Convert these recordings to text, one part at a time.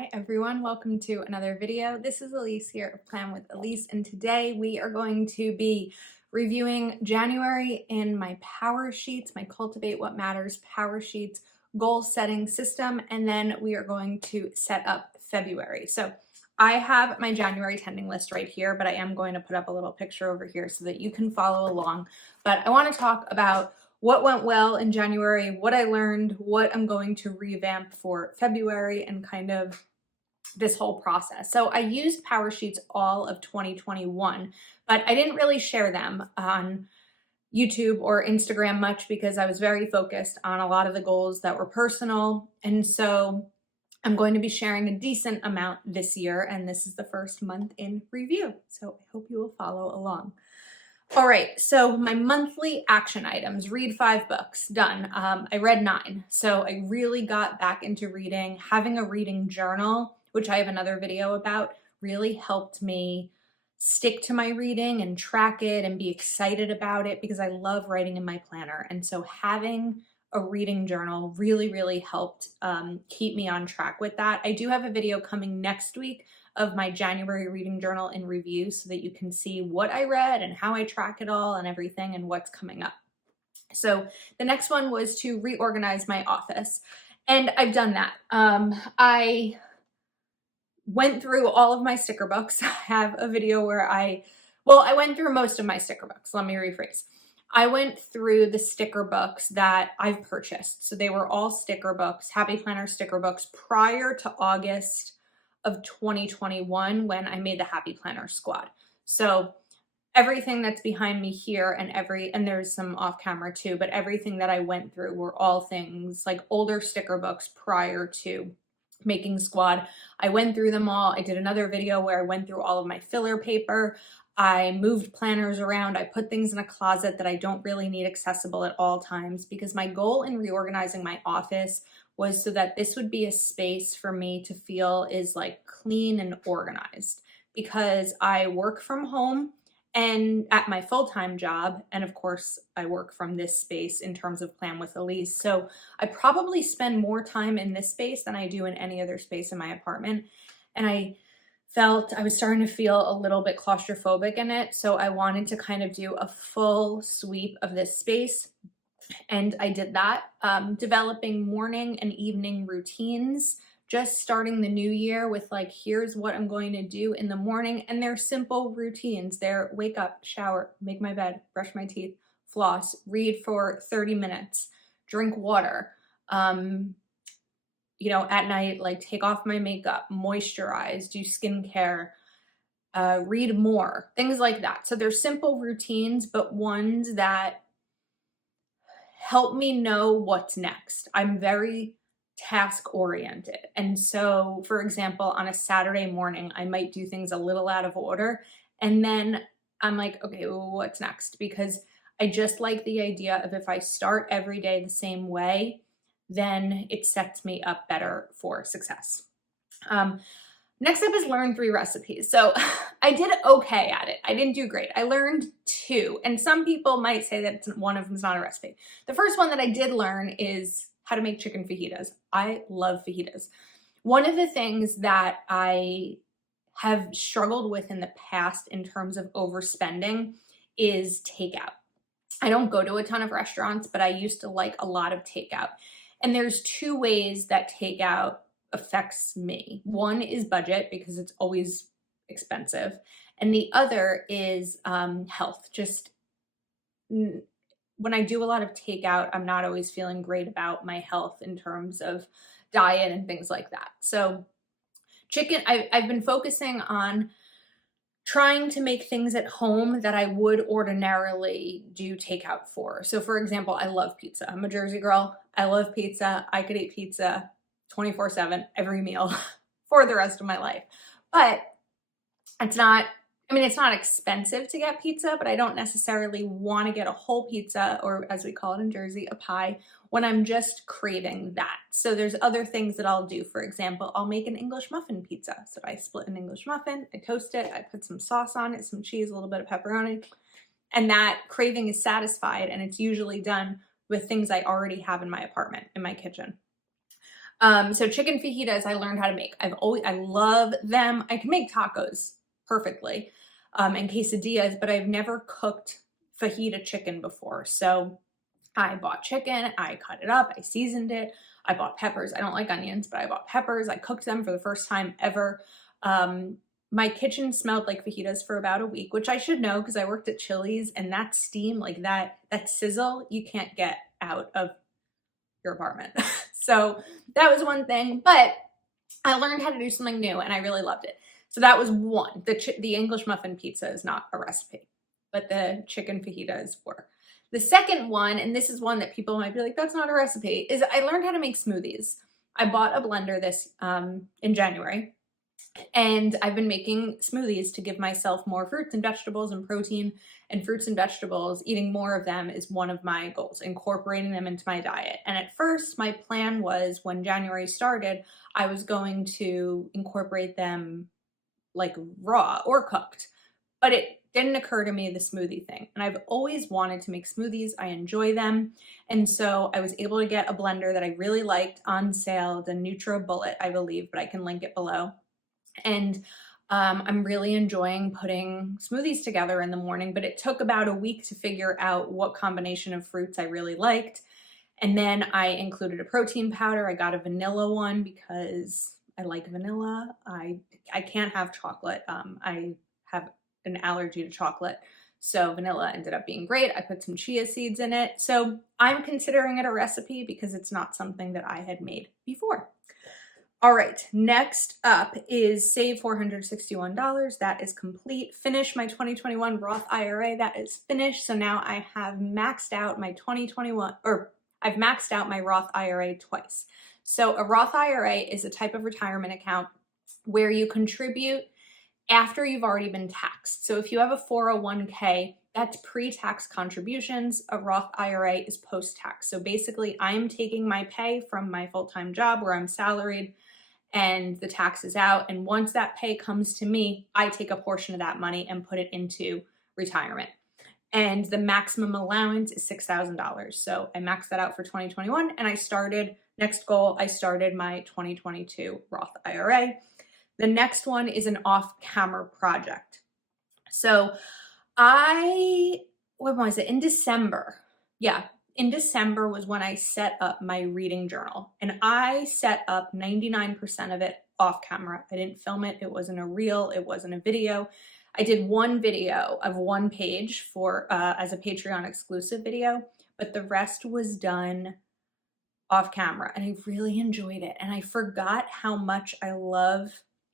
Hi everyone, welcome to another video. This is Elise here of Plan with Elise, and today we are going to be reviewing January in my Powersheets, my Cultivate What Matters Powersheets goal setting system, and then we are going to set up February. So I have my January tending list right here, but I am going to put up a little picture over here so that you can follow along. But I want to talk about what went well in January, what I learned, what I'm going to revamp for February, and kind of this whole process. So I used Powersheets all of 2021, but I didn't really share them on YouTube or Instagram much because I was very focused on a lot of the goals that were personal. And so I'm going to be sharing a decent amount this year, and this is the first month in review. So I hope you will follow along. All right, so my monthly action items: read 5 books, done. I read 9, so I really got back into reading. Having a reading journal, which I have another video about, really helped me stick to my reading and track it and be excited about it because I love writing in my planner. And so having a reading journal really helped keep me on track with that. I do have a video coming next week of my January reading journal in review so that you can see what I read and how I track it all and everything and what's coming up. So the next one was to reorganize my office, and I've done that. I went through all of my sticker books. I have a video where I went through most of my sticker books. Let me rephrase. I went through the sticker books that I've purchased. So they were all sticker books, Happy Planner sticker books, prior to August of 2021 when I made the Happy Planner squad. So everything that's behind me here and there's some off camera too, but everything that I went through were all things like older sticker books prior to making squad. I went through them all. I did another video where I went through all of my filler paper. I moved planners around. I put things in a closet that I don't really need accessible at all times because my goal in reorganizing my office was so that this would be a space for me to feel is like clean and organized, because I work from home and at my full-time job, and of course I work from this space in terms of Plan with Elise. So I probably spend more time in this space than I do in any other space in my apartment. And I felt I was starting to feel a little bit claustrophobic in it. So I wanted to kind of do a full sweep of this space. And I did that, developing morning and evening routines, just starting the new year with like, here's what I'm going to do in the morning. And they're simple routines. They're wake up, shower, make my bed, brush my teeth, floss, read for 30 minutes, drink water, at night, like take off my makeup, moisturize, do skincare, read more, things like that. So they're simple routines, but ones that help me know what's next. I'm very task oriented. And so, for example, on a Saturday morning, I might do things a little out of order. And then I'm like, okay, well, what's next? Because I just like the idea of if I start every day the same way, then it sets me up better for success. Next up is learn 3 recipes. So I did okay at it. I didn't do great. I learned 2, and some people might say that one of them is not a recipe. The first one that I did learn is how to make chicken fajitas. I love fajitas. One of the things that I have struggled with in the past in terms of overspending is takeout. I don't go to a ton of restaurants, but I used to like a lot of takeout. And there's 2 ways that takeout affects me. One is budget, because it's always expensive. And the other is health. Just when I do a lot of takeout, I'm not always feeling great about my health in terms of diet and things like that. So chicken, I've been focusing on trying to make things at home that I would ordinarily do takeout for. So for example, I love pizza. I'm a Jersey girl. I love pizza. I could eat pizza 24/7, every meal for the rest of my life. But it's not expensive to get pizza, but I don't necessarily want to get a whole pizza, or as we call it in Jersey, a pie, when I'm just craving that. So there's other things that I'll do. For example, I'll make an English muffin pizza. So I split an English muffin, I toast it, I put some sauce on it, some cheese, a little bit of pepperoni, and that craving is satisfied, and it's usually done with things I already have in my apartment, in my kitchen. So chicken fajitas I learned how to make. I love them. I can make tacos perfectly, and quesadillas, but I've never cooked fajita chicken before. So I bought chicken, I cut it up, I seasoned it, I bought peppers. I don't like onions, but I bought peppers. I cooked them for the first time ever. Um, my kitchen smelled like fajitas for about a week, which I should know because I worked at Chili's, and that steam, like that sizzle, you can't get out of your apartment. So that was one thing, but I learned how to do something new and I really loved it. So that was one. The English muffin pizza is not a recipe, but the chicken fajitas were. The second one, and this is one that people might be like, that's not a recipe, is I learned how to make smoothies. I bought a blender this in January, and I've been making smoothies to give myself more fruits and vegetables and protein. And fruits and vegetables, eating more of them is one of my goals, incorporating them into my diet. And at first, my plan was when January started, I was going to incorporate them like raw or cooked. But it didn't occur to me, the smoothie thing. And I've always wanted to make smoothies. I enjoy them. And so I was able to get a blender that I really liked on sale, the NutriBullet, I believe, but I can link it below. And I'm really enjoying putting smoothies together in the morning, but it took about a week to figure out what combination of fruits I really liked. And then I included a protein powder. I got a vanilla one because I like vanilla. I can't have chocolate. I have an allergy to chocolate. So vanilla ended up being great. I put some chia seeds in it. So I'm considering it a recipe because it's not something that I had made before. All right, next up is save $461. That is complete. Finish my 2021 Roth IRA. That is finished. So now I have maxed out my 2021, or I've maxed out my Roth IRA twice. So a Roth IRA is a type of retirement account where you contribute after you've already been taxed. So if you have a 401k, that's pre-tax contributions. A Roth IRA is post-tax. So basically, I'm taking my pay from my full-time job where I'm salaried, and the tax is out. And once that pay comes to me, I take a portion of that money and put it into retirement. And the maximum allowance is $6,000. So I maxed that out for 2021, and I started my 2022 Roth IRA. The next one is an off-camera project. So when was it? In December. Yeah, in December was when I set up my reading journal, and I set up 99% of it off camera. I didn't film it. It wasn't a reel. It wasn't a video. I did one video of one page as a Patreon exclusive video, but the rest was done off camera, and I really enjoyed it. And I forgot how much I love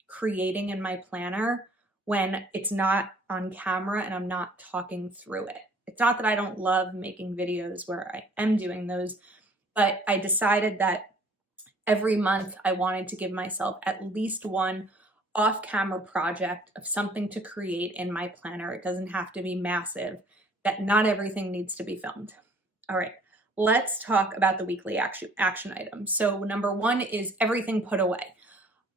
creating in my planner when it's not on camera and I'm not talking through it. It's not that I don't love making videos where I am doing those, but I decided that every month I wanted to give myself at least one off-camera project of something to create in my planner. It doesn't have to be massive, that not everything needs to be filmed. All right, let's talk about the weekly action items. So number one is everything put away.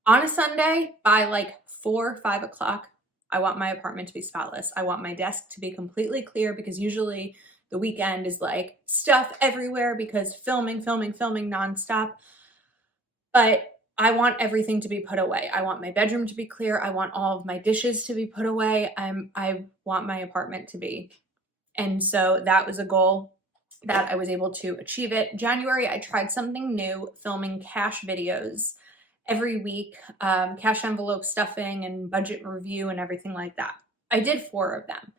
On a Sunday, by like 4 or 5 o'clock, I want my apartment to be spotless. I want my desk to be completely clear because usually the weekend is like stuff everywhere because filming nonstop. But I want everything to be put away. I want my bedroom to be clear. I want all of my dishes to be put away. I want my apartment to be. And so that was a goal that I was able to achieve it. January, I tried something new, filming cash videos every week, cash envelope stuffing and budget review and everything like that. I did 4 of them.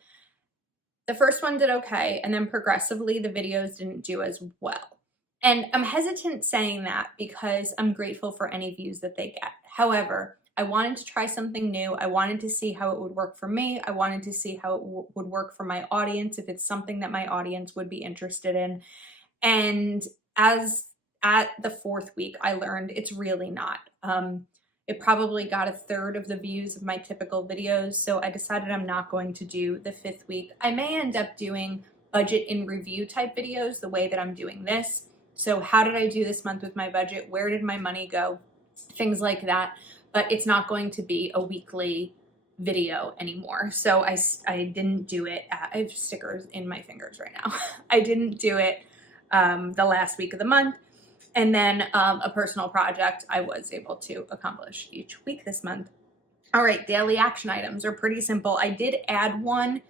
The first one did okay, and then progressively the videos didn't do as well. And I'm hesitant saying that because I'm grateful for any views that they get. However, I wanted to try something new. I wanted to see how it would work for me. I wanted to see how it would work for my audience, if it's something that my audience would be interested in. And at the 4th week, I learned it's really not. It probably got a third of the views of my typical videos, so I decided I'm not going to do the 5th week. I may end up doing budget in review type videos the way that I'm doing this. So how did I do this month with my budget? Where did my money go? Things like that. But it's not going to be a weekly video anymore. So I didn't do it. I have stickers in my fingers right now. I didn't do it the last week of the month. And then a personal project I was able to accomplish each week this month. All right, daily action items are pretty simple. I did add one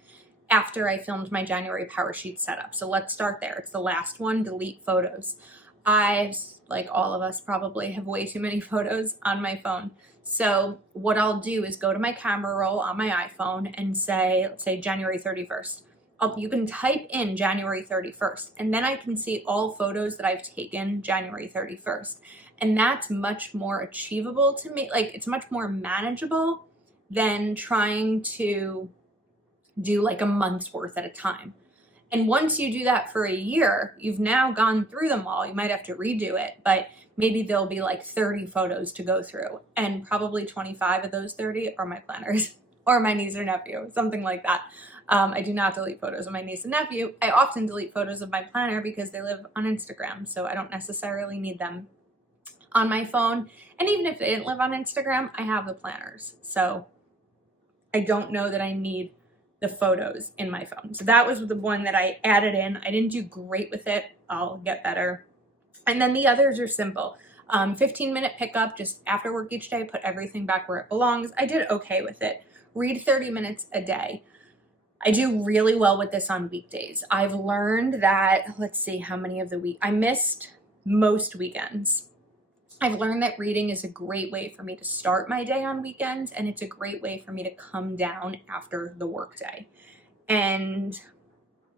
after I filmed my January Powersheet setup. So let's start there. It's the last one, delete photos. I, like all of us probably, have way too many photos on my phone. So what I'll do is go to my camera roll on my iPhone and say, let's say January 31st. You can type in January 31st, and then I can see all photos that I've taken January 31st. And that's much more achievable to me. Like, it's much more manageable than trying to do like a month's worth at a time. And once you do that for a year, you've now gone through them all. You might have to redo it, but maybe there'll be like 30 photos to go through, and probably 25 of those 30 are my planners or my niece or nephew, something like that. I do not delete photos of my niece and nephew. I often delete photos of my planner because they live on Instagram, so I don't necessarily need them on my phone. And even if they didn't live on Instagram, I have the planners. So I don't know that I need the photos in my phone. So that was the one that I added in. I didn't do great with it. I'll get better. And then the others are simple. 15-minute pickup, just after work each day, put everything back where it belongs. I did okay with it. Read 30 minutes a day. I do really well with this on weekdays. I've learned that, let's see how many of the week, I missed most weekends. I've learned that reading is a great way for me to start my day on weekends, and it's a great way for me to come down after the workday. And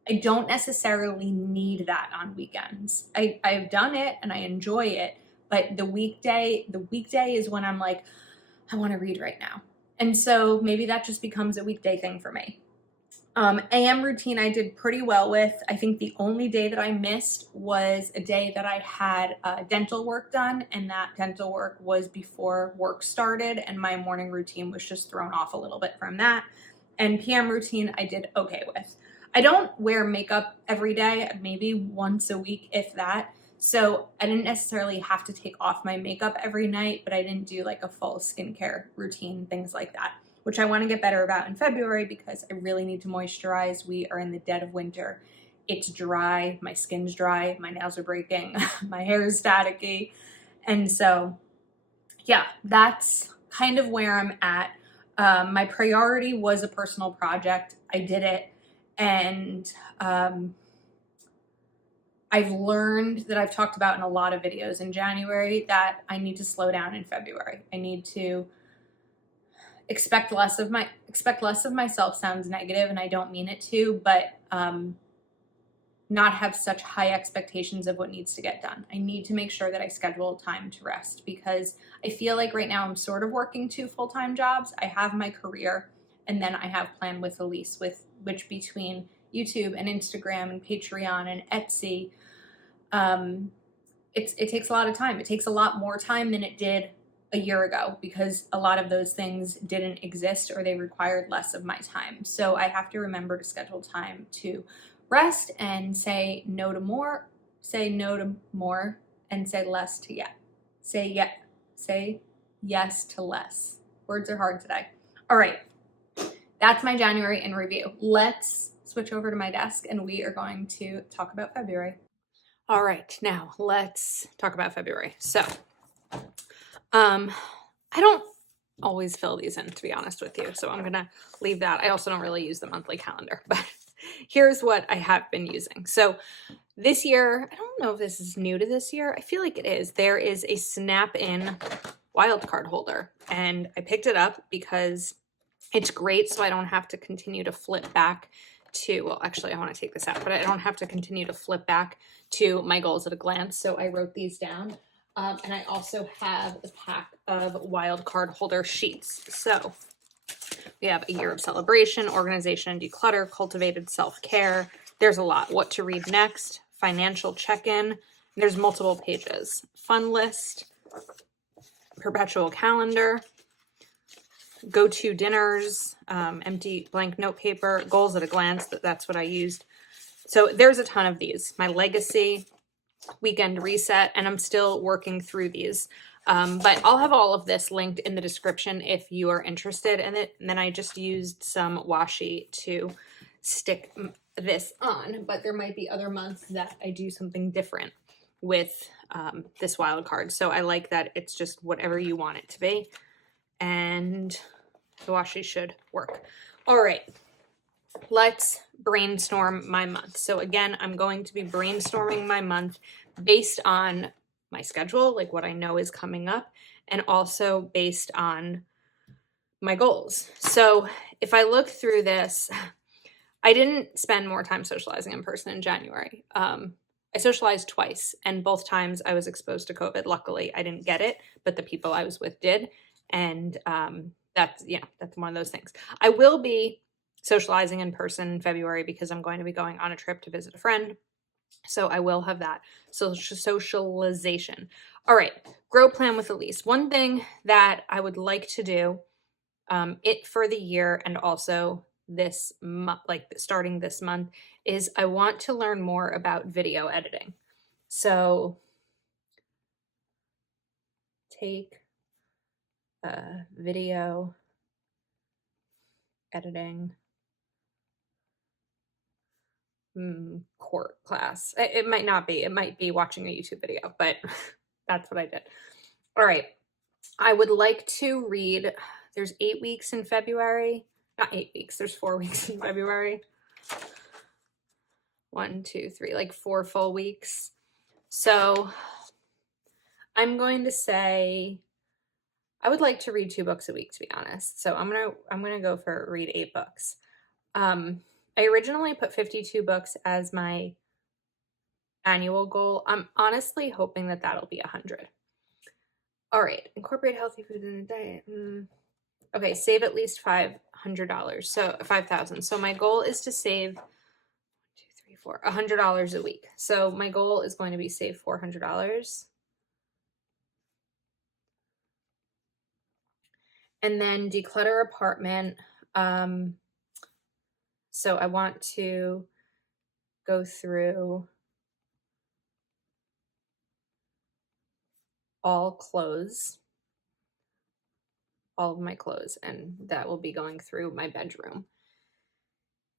I don't necessarily need that on weekends. I've done it and I enjoy it, but the weekday is when I'm like, I want to read right now. And so maybe that just becomes a weekday thing for me. AM routine I did pretty well with. I think the only day that I missed was a day that I had dental work done, and that dental work was before work started, and my morning routine was just thrown off a little bit from that. And PM routine I did okay with. I don't wear makeup every day, maybe once a week, if that. So I didn't necessarily have to take off my makeup every night, but I didn't do like a full skincare routine, things like that, which I want to get better about in February because I really need to moisturize. We are in the dead of winter. It's dry, my skin's dry, my nails are breaking, my hair is staticky. And so, yeah, that's kind of where I'm at. My priority was a personal project. I did it. And I've learned that I've talked about in a lot of videos in January that I need to slow down in February. I need to expect less of myself sounds negative, and I don't mean it to, but not have such high expectations of what needs to get done. I need to make sure that I schedule time to rest, because I feel like right now I'm sort of working 2 full-time jobs. I have my career, and then I have Plan with Elise, which between YouTube and Instagram and Patreon and Etsy, it takes a lot of time. It takes a lot more time than it did a year ago, because a lot of those things didn't exist or they required less of my time. So I have to remember to schedule time to rest and say no to more, and say less to yes. Say yes to less. Words are hard today. All right. That's my January in review. Let's switch over to my desk and we are going to talk about February. All right, now let's talk about February. So, I don't always fill these in, to be honest with you, so I'm gonna leave that. I also don't really use the monthly calendar, but here's what I have been using. So this year, I don't know if this is new to this year. I feel like it is. There is a snap-in wildcard holder, and I picked it up because it's great, so I don't have to continue to flip back to, well, actually, I want to take this out, but I don't have to continue to flip back to my goals at a glance. So I wrote these down. And I also have a pack of wildcard holder sheets. So we have a year of celebration, organization and declutter, cultivated self-care. There's a lot. What to read next, financial check-in. There's multiple pages. Fun list, perpetual calendar, go-to dinners, empty blank note paper, goals at a glance. That's what I used. So there's a ton of these. My legacy, weekend reset, and I'm still working through these. But I'll have all of this linked in the description if you are interested in it. And then I just used some washi to stick this on, but there might be other months that I do something different with this wild card. So I like that it's just whatever you want it to be. And the washi should work. All right, let's brainstorm my month. So again, I'm going to be brainstorming my month based on my schedule, like what I know is coming up, and also based on my goals. So if I look through this, I didn't spend more time socializing in person in January. I socialized twice, and both times I was exposed to COVID. Luckily, I didn't get it, but the people I was with did. And that's one of those things. I will be socializing in person in February because I'm going to be going on a trip to visit a friend. So I will have that. So socialization. All right, grow plan with Elise. One thing that I would like to do it for the year and also this month, like starting this month, is I want to learn more about video editing. So take video editing court class. It might not be. It might be watching a YouTube video, but that's what I did. All right. I would like to read, there's 8 weeks in February. Not 8 weeks, there's 4 weeks in February. 1, 2, 3, like 4 full weeks. So I'm going to say I would like to read 2 books a week, to be honest. So I'm gonna go for read 8 books. I originally put 52 books as my annual goal. I'm honestly hoping that that'll be 100. All right, incorporate healthy food in the diet. Okay, save at least $500. So $5,000. So my goal is to save $100 a week. So my goal is going to be save $400. And then declutter apartment. So I want to go through all clothes, all of my clothes, and that will be going through my bedroom.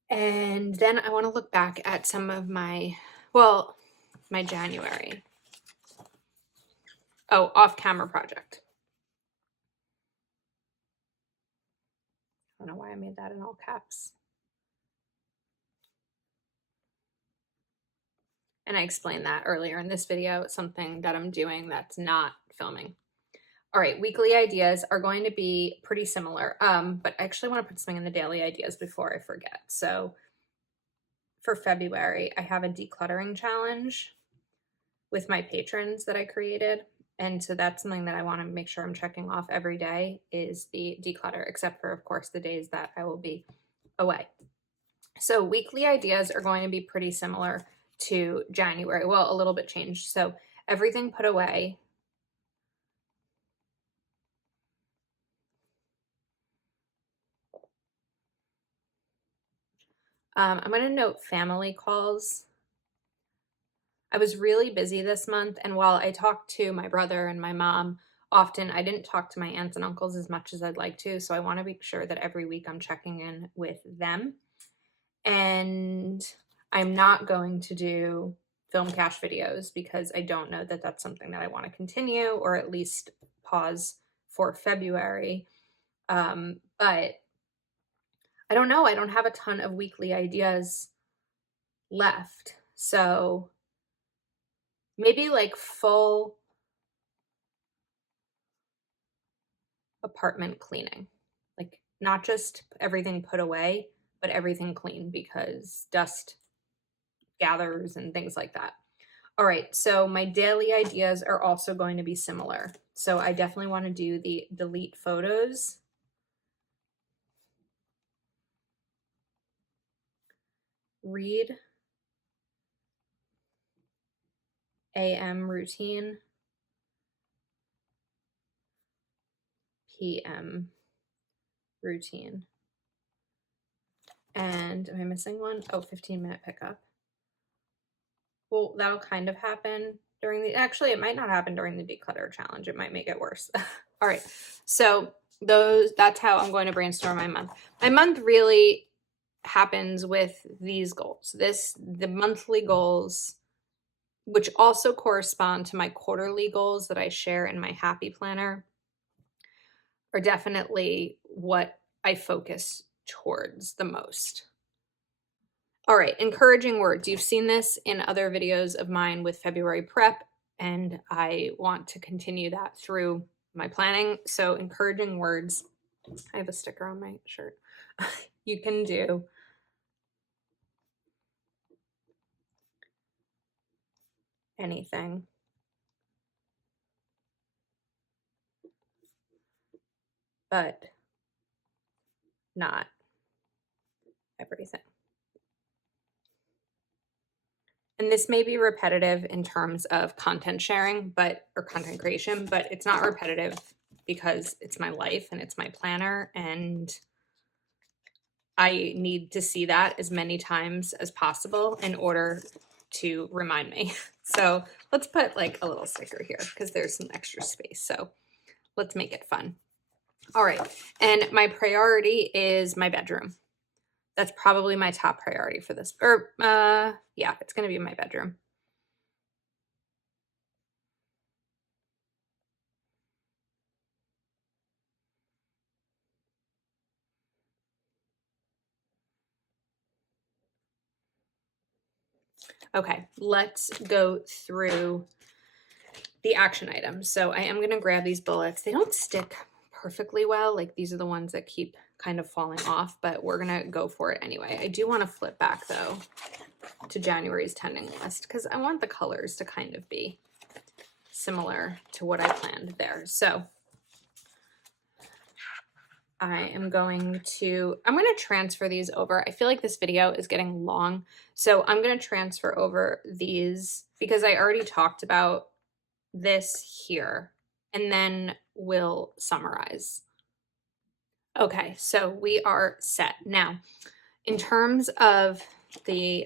And then I want to look back at some of my January. Oh, off-camera project. I don't know why I made that in all caps. And I explained that earlier in this video. It's something that I'm doing that's not filming. All right, weekly ideas are going to be pretty similar, but I actually want to put something in the daily ideas before I forget. So for February, I have a decluttering challenge with my patrons that I created. And so that's something that I want to make sure I'm checking off every day is the declutter, except for, of course, the days that I will be away. So weekly ideas are going to be pretty similar to January. Well, a little bit changed. So everything put away. I'm going to note family calls. I was really busy this month, and while I talked to my brother and my mom often, I didn't talk to my aunts and uncles as much as I'd like to, so I want to make sure that every week I'm checking in with them. And I'm not going to do film cash videos because I don't know that that's something that I want to continue or at least pause for February. But I don't know. I don't have a ton of weekly ideas left. So maybe like full apartment cleaning, like not just everything put away, but everything clean because dust gathers and things like that. All right, so my daily ideas are also going to be similar. So I definitely want to do the delete photos. Read AM routine. PM routine. And am I missing one? Oh, 15-minute pickup. Well, that'll kind of happen during the, actually, it might not happen during the declutter challenge. It might make it worse. All right, so that's how I'm going to brainstorm my month. My month really happens with these goals. The monthly goals which also correspond to my quarterly goals that I share in my happy planner, are definitely what I focus towards the most. All right, encouraging words. You've seen this in other videos of mine with February prep, and I want to continue that through my planning. So encouraging words. I have a sticker on my shirt. You can do anything, but not everything. And this may be repetitive in terms of content sharing, or content creation, but it's not repetitive because it's my life and it's my planner, and I need to see that as many times as possible in order to remind me. So let's put like a little sticker here because there's some extra space. So let's make it fun. All right. And my priority is my bedroom. That's probably my top priority for this. Yeah, it's going to be my bedroom. Okay, let's go through the action items. So I am going to grab these bullets. They don't stick perfectly well. Like these are the ones that keep kind of falling off, but we're going to go for it anyway. I do want to flip back though to January's tending list because I want the colors to kind of be similar to what I planned there. So I'm going to transfer these over. I feel like this video is getting long, so I'm going to transfer over these because I already talked about this here, and then we'll summarize. Okay, so we are set. Now, in terms of the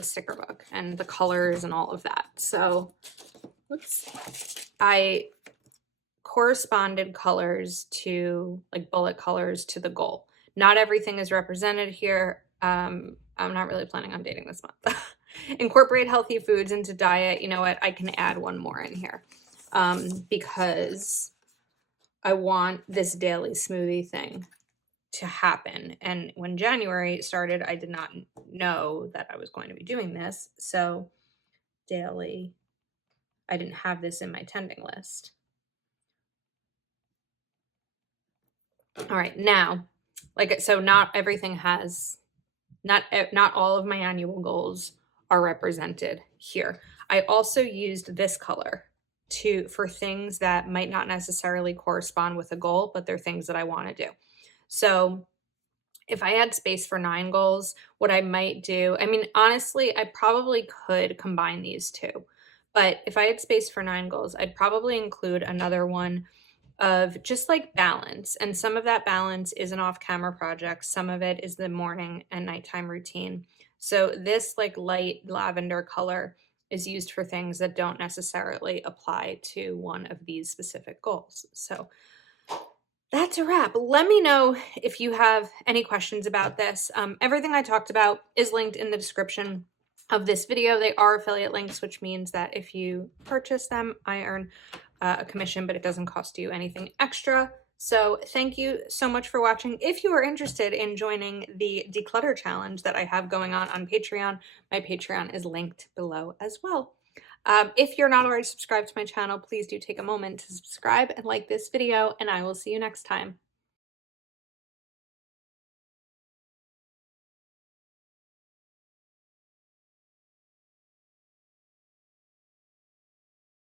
sticker book and the colors and all of that. So I corresponded colors to like bullet colors to the goal. Not everything is represented here. I'm not really planning on dating this month. Incorporate healthy foods into diet. You know what? I can add one more in here because I want this daily smoothie thing to happen. And when January started, I did not know that I was going to be doing this. So daily, I didn't have this in my tending list. All right, now, so not everything has, not all of my annual goals are represented here. I also used this color for things that might not necessarily correspond with a goal, but they're things that I want to do. So if I had space for 9 goals, what I might do, I mean, honestly, I probably could combine these two, but if I had space for 9 goals, I'd probably include another one of just like balance. And some of that balance is an off-camera project. Some of it is the morning and nighttime routine. So this like light lavender color is used for things that don't necessarily apply to one of these specific goals. So that's a wrap. Let me know if you have any questions about this. Everything I talked about is linked in the description of this video. They are affiliate links, which means that if you purchase them, I earn a commission, but it doesn't cost you anything extra. So thank you so much for watching. If you are interested in joining the declutter challenge that I have going on Patreon, my Patreon is linked below as well. If you're not already subscribed to my channel, please do take a moment to subscribe and like this video, and I will see you next time.